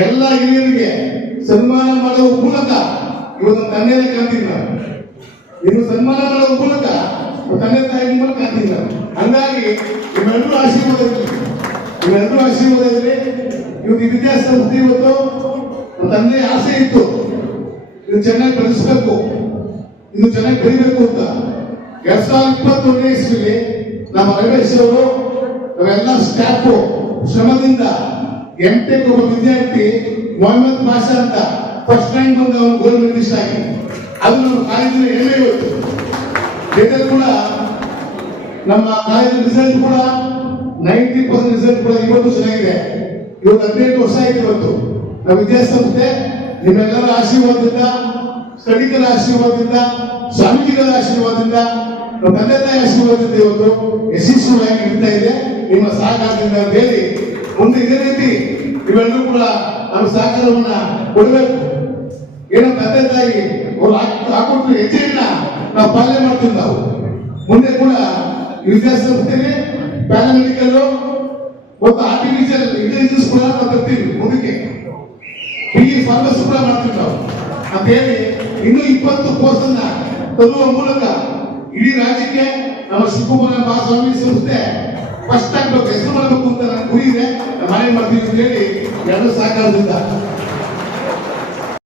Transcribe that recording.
ಎಲ್ಲ ಹಿರಿಯರಿಗೆ ಸನ್ಮಾನ ಮಾಡುವ ಮೂಲಕ ಇವನು ತನ್ನೇ ಕಾಣ್ತೀವಿ ನಾನು. ಇನ್ನು ಸನ್ಮಾನ ಮಾಡುವ ಮೂಲಕ ತಂದೆ ತಾಯಿ ಮೂಲಕ ಕಾಣ್ತೀವಿ ನಾನು. ಹಂಗಾಗಿ ಇವೆಲ್ಲರೂ ಆಶೀರ್ವಾದ ಇರಲಿ ಇವೆಲ್ಲರೂ ಆಶೀರ್ವಾದ ಇರಲಿ ಇವತ್ತು ವಿದ್ಯಾಸಂಸ್ಥೆ ಇವತ್ತು ತಂದೆ ಆಸೆ ಇತ್ತು. ಇದು ಚೆನ್ನಾಗಿ ಬೆಳೆಸ್ಬೇಕು ಇದು ಚೆನ್ನಾಗಿ ಬೆಳಿಬೇಕು ಅಂತ. ಎರಡ್ ಸಾವಿರದ ಇಪ್ಪತ್ತೊಂದನೇ ಇಸ್ವಿಲಿ ನಮ್ಮ ರಮೇಶ್ ಅವರು, ನಾವೆಲ್ಲ ಸ್ಟಾಫು ಶ್ರಮದಿಂದ ಎಂ ಟೆಕ್ ಒಬ್ಬ ವಿದ್ಯಾರ್ಥಿ ಮೊಹಮ್ಮದ್ ಪಾಷಾ ಅಂತ ಫಸ್ಟ್ ರ್ಯಾಂಕ್ ಬಂದು ಅವನು ಗೋಲ್ಡ್ ಮೆಡಲಿಸ್ಟ್ ಆಗಿ. ಅದು ನಮ್ಮ ಕಾಲೇಜಿನ ಹೆಮ್ಮೆ ಇವತ್ತು ಕೂಡ ನಮ್ಮ ಕಾಲೇಜಿನ ರಿಸಲ್ಟ್ ಕೂಡ ನೈಂಟಿ ಪರ್ಸೆಂಟ್ ರಿಸಲ್ಟ್ ಕೂಡ ಇವತ್ತು ಚೆನ್ನಾಗಿದೆ. ಇವತ್ತು ಹದಿನೆಂಟು ವರ್ಷ ಆಯ್ತು ಇವತ್ತು. ನಮ್ಮ ವಿದ್ಯಾಸಂಸ್ಥೆ ನಿಮ್ಮೆಲ್ಲರ ಆಶೀರ್ವಾದದಿಂದ ಸ್ಥಳೀಕರ ಆಶೀರ್ವಾದದಿಂದ, ಸ್ವಾಮೀಜಿಗಳ ಆಶೀರ್ವಾದದಿಂದ, ನಮ್ಮ ತಂದೆ ತಾಯಿ ಆಶೀರ್ವಾದದಿಂದ ಇವತ್ತು ಯಶಸ್ವಿಯಾಗಿ ಇರ್ತಾ ಇದೆ. ನಿಮ್ಮ ಸಹಕಾರದಿಂದ ಹೇಳಿ ಮುಂದೆ ಇದೇ ರೀತಿ ಇವೆಲ್ಲರೂ ಕೂಡ ನಮ್ಮ ಸಹಕಾರವನ್ನ ಕೊಡಬೇಕು. ಏನೋ ತಂದೆ ತಾಯಿ ಅವ್ರು ಹಾಕ್- ಹಾಕೊಟ್ಟು ಹೆಜ್ಜೆಯನ್ನ ನಾವು ಪಾಲನೆ ಮಾಡ್ತೀವಿ ನಾವು. ಮುಂದೆ ಕೂಡ ವಿದ್ಯಾಸಂಸ್ಥೆಗೆ ಪ್ಯಾರಾಮೆಡಿಕಲ್ ಮತ್ತು ಆರ್ಟಿಫಿಷಿಯಲ್ ಇಂಟೆಲಿಜೆನ್ಸ್ ಕೂಡ ನಾವು ತರ್ತೀವಿ ಮುಂದಕ್ಕೆ. ಬಿ ಫಾರ್ಮಸ್ ಕೂಡ ಮಾಡ್ತೀವಿ ನಾವು. ಹೇಳಿ ಇನ್ನೂ ಇಪ್ಪತ್ತು ಕೋರ್ಸ್ ಅನ್ನ ತರುವ ಮೂಲಕ ಇಡೀ ರಾಜ್ಯಕ್ಕೆ ನಮ್ಮ ಶಿವಕುಮಾರ ಮಹಾಸ್ವಾಮಿ ಸಂಸ್ಥೆ ಫಸ್ಟ್ ಆಗ್ಬೇಕು, ಹೆಸರು ಮಾಡಬೇಕು ಅಂತ ಗುರಿ ಇದೆ ಮನೆ ಮಾಡ್ತೀವಿ ಅಂತ ಹೇಳಿ ಎರಡು ಸಹಕಾರದಿಂದ